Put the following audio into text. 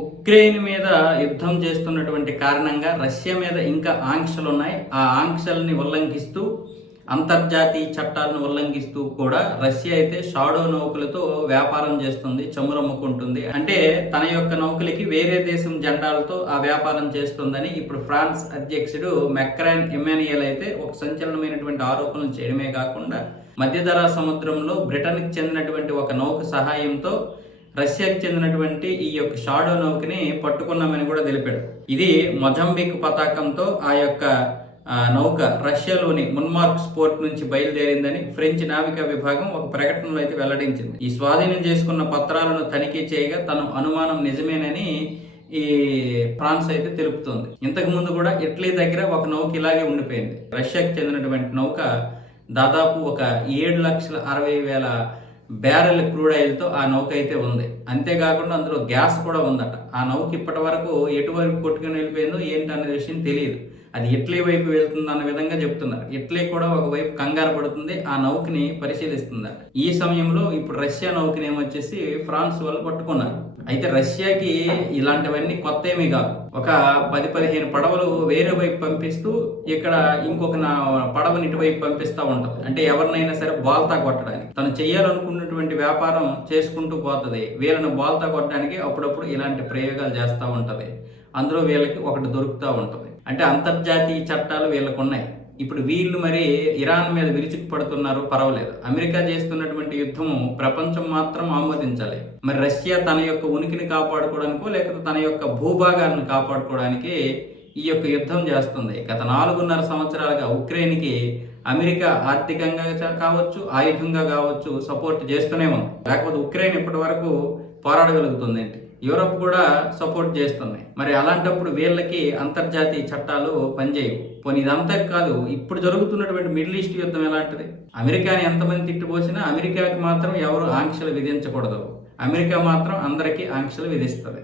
Ukraine మీద యుద్ధం చేస్తున్నటువంటి కారణంగా రష్యా మీద ఇంకా ఆంక్షలున్నాయి. ఆ ఆంక్షల్ని ఉల్లంఘిస్తూ అంతర్జాతీయ చట్టాలను ఉల్లంఘిస్తూ కూడా రష్యా అయితే షాడో నౌకలతో వ్యాపారం చేస్తుంది, చమురమ్ముకుంటుంది. అంటే తన యొక్క నౌకలకి వేరే దేశం జెండాలతో ఆ వ్యాపారం చేస్తుందని ఇప్పుడు ఫ్రాన్స్ అధ్యక్షుడు మెక్రాన్ ఇమాన్యుయల్ అయితే ఒక సంచలనమైనటువంటి ఆరోపణలు చేయడమే కాకుండా మధ్యధరా సముద్రంలో బ్రిటన్కి చెందినటువంటి ఒక నౌక సహాయంతో రష్యాకి చెందినటువంటి ఈ యొక్క షాడో నౌకని పట్టుకున్నామని కూడా తెలిపాడు. ఇది మొజంబిక్ పతాకంతో ఆ యొక్క నౌక రష్యాలోని మున్మార్క్ స్పోర్ట్ నుంచి బయలుదేరిందని ఫ్రెంచ్ నావికా విభాగం ఒక ప్రకటనలో అయితే వెల్లడించింది. ఈ స్వాధీనం చేసుకున్న పత్రాలను తనిఖీ చేయగా తన అనుమానం నిజమేనని ఈ ఫ్రాన్స్ అయితే తెలుపుతుంది. ఇంతకు ముందు కూడా ఇటలీ దగ్గర ఒక నౌక ఇలాగే ఉండిపోయింది. రష్యాకి చెందినటువంటి నౌక దాదాపు ఒక 7,60,000 బ్యారెల్ క్రూడ్ ఆయిల్తో ఆ నౌక అయితే ఉంది. అంతేకాకుండా అందులో గ్యాస్ కూడా ఉందట. ఆ నౌక ఇప్పటి వరకు ఎటువైపు కొట్టుకుని వెళ్ళిపోయిందో ఏంటి అనే విషయం తెలియదు. అది ఇటలీ వైపు వెళ్తుంది అన్న విధంగా చెప్తున్నారు. ఇటలీ కూడా ఒకవైపు కంగారు పడుతుంది, ఆ నౌకని పరిశీలిస్తుందట. ఈ సమయంలో ఇప్పుడు రష్యా నౌకని ఏమొచ్చేసి ఫ్రాన్స్ వాళ్ళు పట్టుకున్నారు. అయితే రష్యాకి ఇలాంటివన్నీ కొత్త ఏమీ కాదు. ఒక 10-15 పడవలు వేరే వైపు పంపిస్తూ ఇక్కడ ఇంకొక పడవని ఇటువైపు పంపిస్తూ ఉంటుంది. అంటే ఎవరినైనా సరే బాల్తా కొట్టడానికి, తను చేయాలనుకున్నటువంటి వ్యాపారం చేసుకుంటూ పోతుంది. వీళ్ళని బాల్తా కొట్టడానికి అప్పుడప్పుడు ఇలాంటి ప్రయోగాలు చేస్తూ ఉంటుంది. అందులో వీళ్ళకి ఒకటి దొరుకుతూ ఉంటుంది. అంటే అంతర్జాతీయ చట్టాలు వీళ్ళకు ఉన్నాయి. ఇప్పుడు వీళ్ళు మరి ఇరాన్ మీద విరుచుకు పడుతున్నారు, పర్వాలేదు. అమెరికా చేస్తున్నటువంటి యుద్ధము ప్రపంచం మాత్రం ఆమోదించాలి. మరి రష్యా తన యొక్క ఉనికిని కాపాడుకోవడానికో లేకపోతే తన యొక్క భూభాగాలను కాపాడుకోవడానికి ఈ యొక్క యుద్ధం చేస్తుంది. గత 4.5 సంవత్సరాలుగా ఉక్రెయిన్కి అమెరికా ఆర్థికంగా కావచ్చు, ఆయుధంగా కావచ్చు సపోర్ట్ చేస్తూనే ఉంది. లేకపోతే ఉక్రెయిన్ ఇప్పటి వరకు పోరాడగలుగుతుంది. యూరప్ కూడా సపోర్ట్ చేస్తుంది. మరి అలాంటప్పుడు వీళ్ళకి అంతర్జాతీయ చట్టాలు పనిచేయవు. పోనీ ఇదంతా కాదు, ఇప్పుడు జరుగుతున్నటువంటి మిడిల్ ఈస్ట్ యుద్ధం ఎలాంటిది? అమెరికాని ఎంతమంది తిట్టుపోసినా అమెరికాకి మాత్రం ఎవరు ఆంక్షలు విధించకూడదు. అమెరికా మాత్రం అందరికీ ఆంక్షలు విధిస్తుంది.